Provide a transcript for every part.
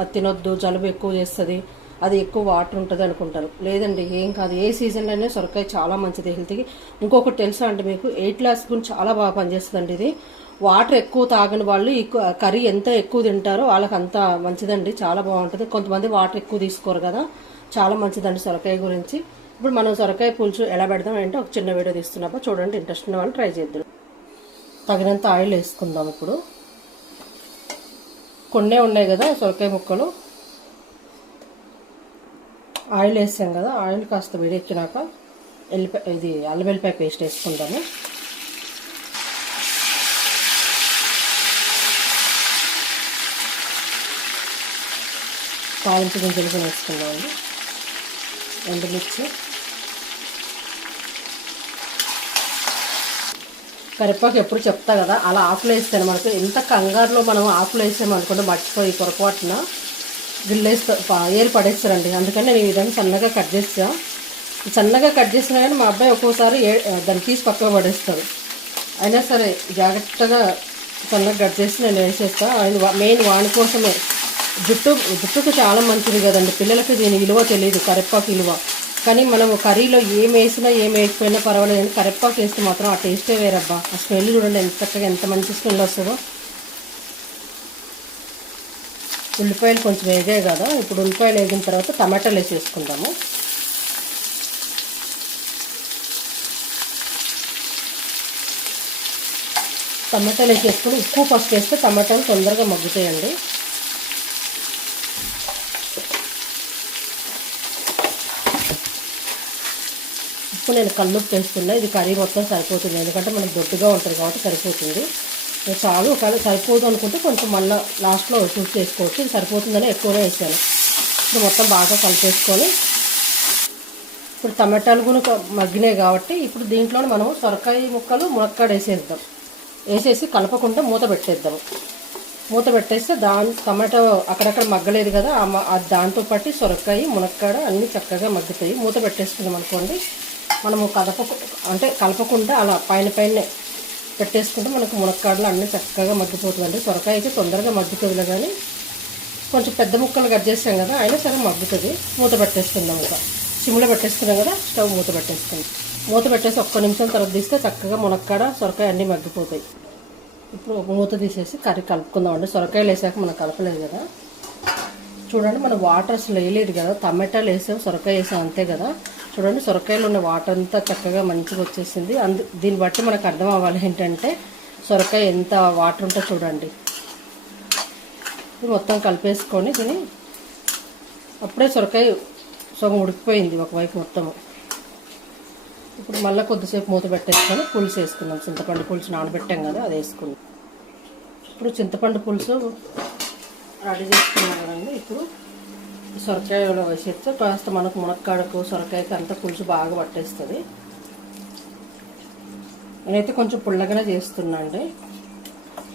అది తినొద్దు జలుబు ఎక్కువ చేస్తుంది అది ఎక్కువ వాటర్ ఉంటుంది అనుకుంటారు. లేదండి ఏం కాదు. ఏ సీజన్లోనే సొరకాయ చాలా మంచిది హెల్త్కి ఇంకొకటి తెలుసా అండి మీకు? ఎయిట్ లాస్ గురించి చాలా బాగా పనిచేస్తుందండి ఇది. వాటర్ ఎక్కువ తాగని వాళ్ళు ఈ కర్రీ ఎంత ఎక్కువ తింటారో వాళ్ళకి అంత మంచిదండి చాలా బాగుంటుంది. కొంతమంది వాటర్ ఎక్కువ తీసుకోరు కదా చాలా మంచిదండి సొరకాయ గురించి. ఇప్పుడు మనం సొరకాయ పులుసు ఎలా పెడదాం అంటే ఒక చిన్న వీడియో తీస్తున్నప్పుడు చూడండి ఇంట్రెస్ట్ ఉన్న వాళ్ళు ట్రై చేద్దాం తగినంత ఆయిల్ వేసుకుందాం ఇప్పుడు. కొన్నే ఉన్నాయి కదా సొరకాయ ముక్కలు. ఆయిల్ వేసాం కదా ఆయిల్ కాస్త వేడెక్కినాక ఎల్లిపాయ ఇది అల్లం వెల్లిపాయ పేస్ట్ వేసుకుందాము తాలింపు గింజలు కూడా వేసుకుందామండి. ఎండుమిర్చి. కరివేపాకు ఎప్పుడు చెప్తా కదా అలా ఆకులు వేస్తాను మనకు. ఎంత కంగారులో మనం ఆకులు వేసామనుకుంటే మర్చిపోయి పొరపాటున గిల్లేస్తా ఏరు పడేస్తారండి. అందుకని నేను ఈ విధంగా సన్నగా కట్ చేస్తా. సన్నగా కట్ చేసినా కానీ మా అబ్బాయి ఒక్కోసారి ఏ- దాన్ని తీసి పక్కన పడేస్తారు. అయినా సరే జాగ్రత్తగా సన్నగా కట్ చేసి నేను వేసేస్తాను ఆయన మెయిన్ వాని కోసమే. జుట్టు జుట్టుకు చాలా మంచిది కదండి. పిల్లలకి దీని విలువ తెలియదు కరివేపాకు విలువ. కానీ మనం కర్రీలో ఏం వేసినా ఏం వేయకపోయినా పర్వాలేదు. కానీ కరెప్పాకు వేస్తే మాత్రం ఆ టేస్టే వేరబ్బా. ఆ స్మెల్ చూడండి ఎంత చక్కగా ఎంత మంచి స్మెల్ వస్తుందో. ఉల్లిపాయలు కొంచెం వేగాయి కదా. ఇప్పుడు ఉల్లిపాయలు వేగిన తర్వాత టమాటాలు వేసేసుకుందాము టమాటాలు వేసేసుకుని ఉప్పు ఫస్ట్ వేస్తే టమాటాలు తొందరగా మగ్గుతాయండి. ఉప్పు నేను కల్లుప్పు వేస్తున్నా ఇది కర్రీ మొత్తం సరిపోతుంది. ఎందుకంటే మనకు దొడ్డుగా ఉంటుంది కాబట్టి సరిపోతుంది. చాలు ఒకవేళ సరిపోదు అనుకుంటే కొంచెం మళ్ళీ లాస్ట్లో చూసి చేసుకోవచ్చు. ఇది సరిపోతుందని ఎక్కువనే వేసాను. ఇప్పుడు మొత్తం బాగా కలిపేసుకొని ఇప్పుడు టమాటాలు కూడా మగ్గినాయి కాబట్టి ఇప్పుడు దీంట్లో మనం సొరకాయ ముక్కలు మునక్కాడ వేసేద్దాం. వేసేసి కలపకుండా మూత పెట్టేద్దాం. మూత పెట్టేస్తే దాని టమాటో అక్కడక్కడ మగ్గలేదు కదా దాంతో పాటు సొరకాయ మునక్కాడ అన్నీ చక్కగా మగ్గుతాయి. మూత పెట్టేసుకున్నాం అనుకోండి మనము కదప అంటే కలపకుండా అలా పైన పైన పెట్టేసుకుంటే మనకు మునక్కాడలు అన్నీ చక్కగా మగ్గిపోతుందండి సొరకాయ అయితే తొందరగా మగ్గుతుందిలే కానీ కొంచెం పెద్ద ముక్కలు కట్ చేసాం కదా అయినా సరే మగ్గుతుంది. మూత పెట్టేసుకుందాం ఇంకా సిమ్లో పెట్టేసుకున్నాం కదా స్టవ్ మూత పెట్టేసుకుందాం. మూత పెట్టేసి ఒక్క నిమిషం తర్వాత తీస్తే చక్కగా మునక్కాడ సొరకాయ అన్నీ మగ్గిపోతాయి. ఇప్పుడు ఒక మూత తీసేసి కర్రీ కలుపుకుందామండి సొరకాయలు వేసాక మనం కలపలేదు కదా. చూడండి మనం వాటర్ అసలు వేయలేదు కదా. టమాటాలు వేసాం సొరకాయ వేసాం అంతే కదా. చూడండి సొరకాయలు ఉన్న వాటర్ అంతా చక్కగా మంచిగా వచ్చేసింది. అందు దీన్ని బట్టి మనకు అర్థం అవ్వాలి ఏంటంటే సొరకాయ ఎంత వాటర్ ఉంటుందో చూడండి. ఇది మొత్తం కలిపేసుకొని దీని అప్పుడే సొరకాయ సగం ఉడికిపోయింది ఒకవైపు మొత్తము ఇప్పుడు మళ్ళీ కొద్దిసేపు మూత పెట్టేసుకొని పులుసు వేసుకుందాం. చింతపండు పులుసు నానబెట్టాం కదా అది వేసుకుందాం. ఇప్పుడు చింతపండు పులుసు రెడీ చేసుకున్నాం కదండి. ఇప్పుడు సొరకాయలో వేసేస్తే కాస్త మనకు మునక్కాడకు సొరకాయకి అంతా పులుసు బాగా పట్టేస్తుంది. నేనైతే కొంచెం పుల్లగానే చేస్తున్నా అండి.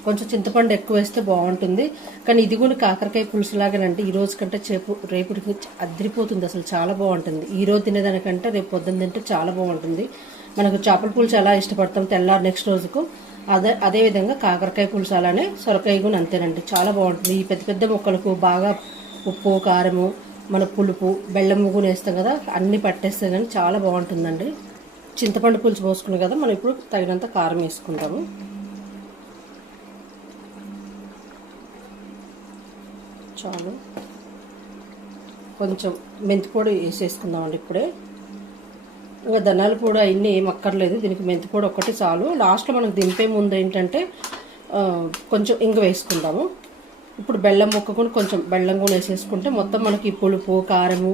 కొంచెం చింతపండు ఎక్కువ వేస్తే బాగుంటుంది. కానీ ఇది కూడా కాకరకాయ పులుసులాగానంటే ఈ రోజు కంటే చేపు రేపటికి అదిరిపోతుంది అసలు చాలా బాగుంటుంది. ఈ రోజు తినేదానికంటే రేపు పొద్దున్న తింటే చాలా బాగుంటుంది. మనకు చేపల పులుసు ఎలా ఇష్టపడతాం తెల్లారు నెక్స్ట్ రోజుకు. అదే అదే విధంగా కాకరకాయ పులుసు అలానే సొరకాయ కూడా అంతేనండి. చాలా బాగుంటుంది. ఈ పెద్ద పెద్ద మొక్కలకు బాగా ఉప్పు కారము మన పులుపు బెల్లం ముగ్గులు వేస్తాం కదా అన్నీ పట్టేస్తే కానీ చాలా బాగుంటుందండి. చింతపండు పులుసు పోసుకున్నాం కదా మనం ఇప్పుడు తగినంత కారం వేసుకుంటాము. చాలు. కొంచెం మెంతి పొడి వేసేసుకుందామండి ఇప్పుడే. ఇంకా ధనాల పొడి అవన్నీ ఏం అక్కర్లేదు దీనికి మెంతి పొడి ఒక్కటి చాలు. లాస్ట్లో మనకు దింపే ముందు ఏంటంటే కొంచెం ఇంగ వేసుకుందాము. ఇప్పుడు బెల్లం ముక్కకుండా కొంచెం బెల్లం కూడా వేసేసుకుంటే మొత్తం మనకి ఈ పులుపు కారము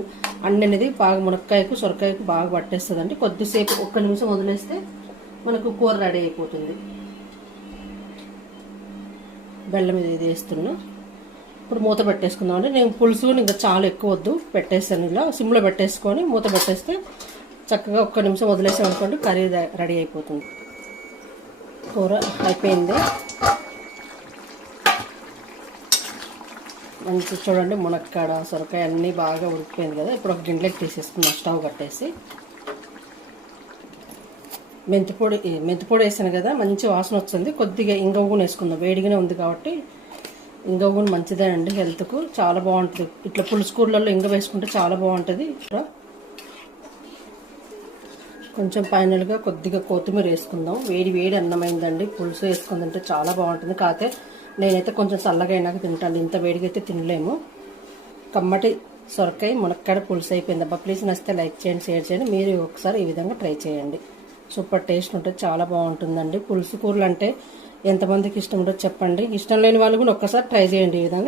అన్ని అనేది బాగా మునక్కాయకు సొరకాయకు బాగా పట్టేస్తుంది అంటే కొద్దిసేపు ఒక్క నిమిషం వదిలేస్తే మనకు కూర రెడీ అయిపోతుంది. బెల్లం ఇది ఇది వేస్తున్నా. ఇప్పుడు మూత పెట్టేసుకుందాం అంటే నేను పులుసు ఇంకా చాలా ఎక్కువ వద్దు పెట్టేస్తాను ఇలా. సిమ్లో పెట్టేసుకొని మూత పెట్టేస్తే చక్కగా ఒక్క నిమిషం వదిలేసాం అనుకోండి కర్రీ రెడీ అయిపోతుంది. కూర అయిపోయింది. మంచి చూడండి మునక్కాడ సొరకాయ అన్నీ బాగా ఉడికిపోయింది కదా. ఇప్పుడు ఒక గిన్నెలోకి తీసేసుకున్నాం స్టవ్ కట్టేసి. మెంతిపొడి మెంతిపొడి వేసాను కదా మంచి వాసన వస్తుంది. కొద్దిగా ఇంగవ వేసుకుందాం. వేడిగానే ఉంది కాబట్టి ఇంగ మంచిదే అండి హెల్త్కు. చాలా బాగుంటుంది. ఇట్లా పులుసుకూరలలో ఇంగ వేసుకుంటే చాలా బాగుంటుంది. ఇట్లా కొంచెం ఫైనల్గా కొద్దిగా కొత్తిమీర వేసుకుందాం. వేడి వేడి అన్నమైందండి. పులుసు వేసుకుందంటే చాలా బాగుంటుంది. కాకపోతే నేనైతే కొంచెం చల్లగా అయినాక తింటాను. ఇంత వేడిగా అయితే తినలేము. కమ్మటి సొరకాయ మునక్కాడ పులుసు అయిపోయింది. అబ్బా ప్లీజ్ నచ్చితే లైక్ చేయండి షేర్ చేయండి. మీరు ఒకసారి ఈ విధంగా ట్రై చేయండి. సూపర్ టేస్ట్ ఉంటుంది. చాలా బాగుంటుందండి. పులుసు కూరలు అంటే ఎంతమందికి ఇష్టం ఉంటుందో చెప్పండి. ఇష్టం లేని వాళ్ళు కూడా ఒక్కసారి ట్రై చేయండి ఈ విధంగా.